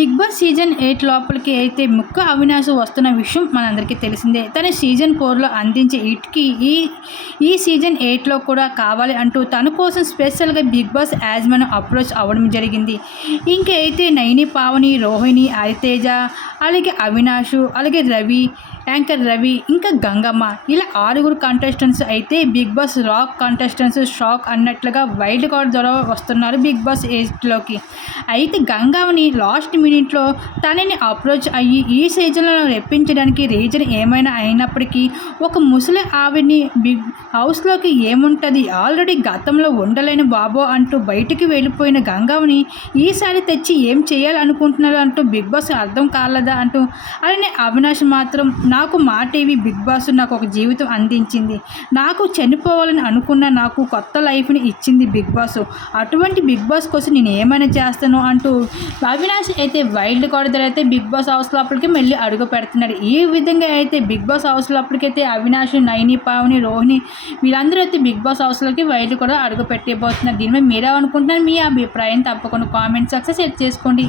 Big boss season 8 లోపలికి అయితే ముక్క అవినాష్ వస్తున్న విషయం మనందరికీ తెలిసిందే. తన సీజన్ 4లో అందించే హిట్కి ఈ సీజన్ 8లో కూడా కావాలి అంటూ తన కోసం స్పెషల్గా బిగ్ బాస్ యాజమాన్యం అప్రోచ్ అవ్వడం జరిగింది. ఇంకా అయితే నైని, పావని, రోహిణి, హరితేజ, అలాగే అవినాష్, అలాగే రవి, యాంకర్ రవి, ఇంకా గంగమ్మ, ఇలా 6 కంటెస్టెంట్స్ అయితే Bigg Boss rock contestants shock అన్నట్లుగా వైల్డ్ కార్డ్ ద్వారా వస్తున్నారు బిగ్ బాస్ 8లోకి. అయితే గంగమ్మని లాస్ట్ మినిట్లో తనని అప్రోచ్ అయ్యి ఈ సీజన్లో రెప్పించడానికి రీజన్ ఏమైనా అయినప్పటికీ ఒక ముసలి ఆవిడ్ని బిగ్ హౌస్లోకి ఏముంటుంది, ఆల్రెడీ గతంలో ఉండలేని బాబో అంటూ బయటికి వెళ్ళిపోయిన గంగమ్మని ఈసారి తెచ్చి ఏం చేయాలనుకుంటున్నారు అంటూ బిగ్ బాస్ అర్థం కాలేదా అంటూ. అలానే అవినాష్ మాత్రం నాకు మా టీవీ బిగ్ బాస్ నాకు ఒక జీవితం అందించింది, నాకు చనిపోవాలని అనుకున్న నాకు కొత్త లైఫ్ని ఇచ్చింది బిగ్ బాస్, అటువంటి బిగ్ బాస్ కోసం నేను ఏమైనా చేస్తాను అంటూ అవినాష్ అయితే వైల్డ్ కార్డ్ ద్వారా అయితే బిగ్ బాస్ హౌస్ లోపలికి మళ్ళీ అడుగు పెడుతున్నాడు. ఈ విధంగా అయితే బిగ్ బాస్ హౌస్ లోపలికైతే అవినాష్, నైని, పావని, రోహిణి వీళ్ళందరూ అయితే బిగ్ బాస్ హౌస్లోకి వైల్డ్ కూడా అడుగు పెట్టబోతున్నారు. దీనిపై మీరే అనుకుంటున్నారు, మీ అభిప్రాయం తప్పకుండా కామెంట్ సెక్షన్ షేర్ చేసుకోండి.